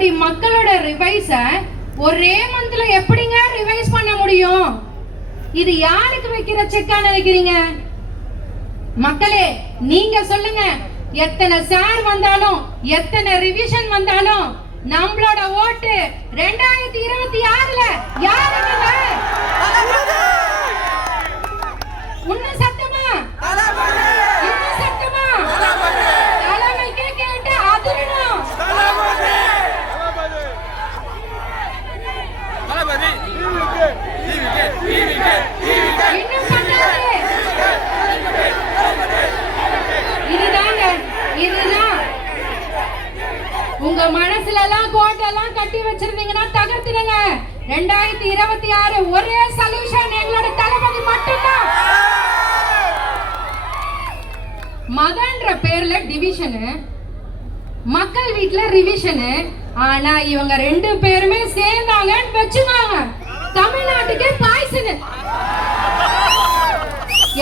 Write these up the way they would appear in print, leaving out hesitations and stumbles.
கோடி மக்களோட ரிவைஸ ஒரே மந்த்ல எப்படிங்க ரிவைஸ் பண்ண முடியும்? இது யாருக்கு வைக்கிற செக்கா நினைக்கிறீங்க? மக்களே நீங்க சொல்லுங்க, எத்தனை சார் வந்தாலும் எத்தனை ரிவிஷன் வந்தாலும் நம்மளோட ஓட்டு 2026ல யாருங்க? உன்ன சத்தமா இன்னும் சத்தமா தலைமைக்கு கேட்டு அதிரணும். இதுதான் உங்க மனசுல எல்லாம் கோட்டெல்லாம் கட்டி வச்சிருந்தீங்கன்னா தகர்த்துடுங்க. 2026 ஒரே சொல்யூஷன் எங்களோட தளபதி மட்டும்தான். மகன்ற பேர்ல டிவிஷனு, மக்கள் வீட்டுல ரிவிஷனு. ஆனா இவங்க 2 பேருமே சேர்ந்தாங்கன்னு வச்சுக்காங்க தமிழ்நாட்டுக்கே பாய்சனு.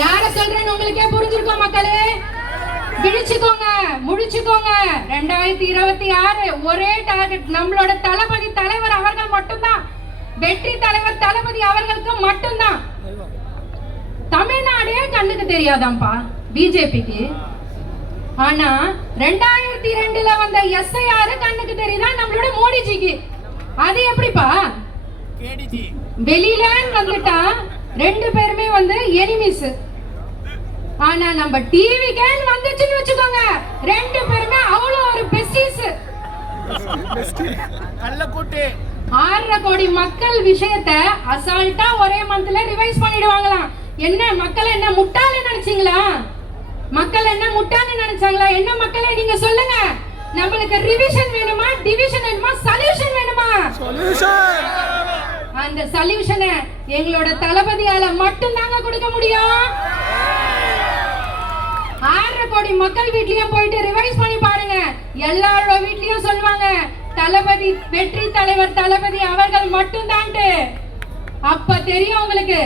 யார சொல்றேன்னு உங்களுக்கே புரிஞ்சிருக்கோம் மக்களே. விழிச்சுக்கோங்க, முடிச்சுக்கோங்க. 2026 ஒரே டார்கெட், நம்மளோட தளபதி தலைவர் அவர்கள் மட்டும்தான். வெற்றி தலைவர் தளபதி அவர்களுக்கு மட்டும்தான். தமிழ்நாடே கண்ணுக்கு தெரியாதாம்பா பிஜேபிக்கு. ஆனா 2002ல வந்த SIR கண்ணுக்கு தெரியுதா நம்மளோட மோடிஜிக்கு. அது எப்படிப்பா? வெளியில வந்துட்டா 2 பேருமே வந்து எனிமிஸ். ஆனா நம்ம டிவி கேன் வந்துச்சுன்னு வெச்சுக்கோங்க 2 பேருமே அவ்வளவு ஒரு பெஸ்டிஸ். நல்ல கூட்டி 6 கோடி மக்கள் விஷயத்தை அசால்ட்டா ஒரே மந்த்ல ரிவைஸ் பண்ணிடுவாங்களாம். என்ன மக்கள் என்ன முட்டாளு நினைச்சீங்களா? மக்கள் என்ன முட்டாளு நினைச்சாங்களா? என்ன மக்களே நீங்க சொல்லுங்க, நம்மளுக்கு ரிவிஷன் வேணுமா, டிவிஷன் வேணுமா, சொல்யூஷன் வேணுமா? சொல்யூஷன். அந்த சொல்யூஷனை எங்களோட தளபதியால மட்டும் தாங்க கொடுக்க முடியும். 6 கோடி மக்கள் வீட்லயும் போயிட்டு ரிவைஸ் பண்ணி பாருங்க. எல்லாரோட வீட்லயும் சொல்லுவாங்க தளபதி வெற்றி தலைவர் தளபதி அவர்கள் மட்டும் தான். அப்ப தெரியும் உங்களுக்கு.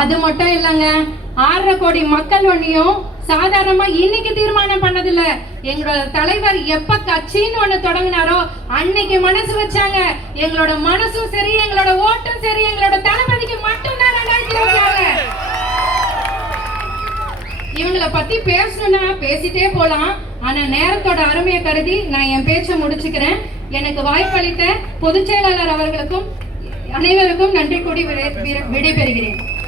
அது மட்டும் இல்லங்க, 6 கோடி மக்கள் ஒன்னியும் சாதாரணமா இன்னைக்கு தீர்மானம் பண்ணதில்ல. எங்களோட தலைவர் எப்ப கட்சின்னு ஒண்ணு தொடங்கினாரோ அன்னைக்கு மனசு வச்சாங்க. எங்களோட மனசும் சரி, எங்களோட ஓட்டும் சரி, எங்களோட தளபதிக்கு மட்டும் தான். 2026 இவங்களை பத்தி பேசணும்னா பேசிட்டே போலாம். ஆனா நேரத்தோட அருமையை கருதி நான் என் பேச்சை முடிச்சுக்கிறேன். எனக்கு வாய்ப்பளித்த பொதுச் செயலாளர் அவர்களுக்கும் அனைவருக்கும் நன்றி கூறி விடைபெறுகிறேன்.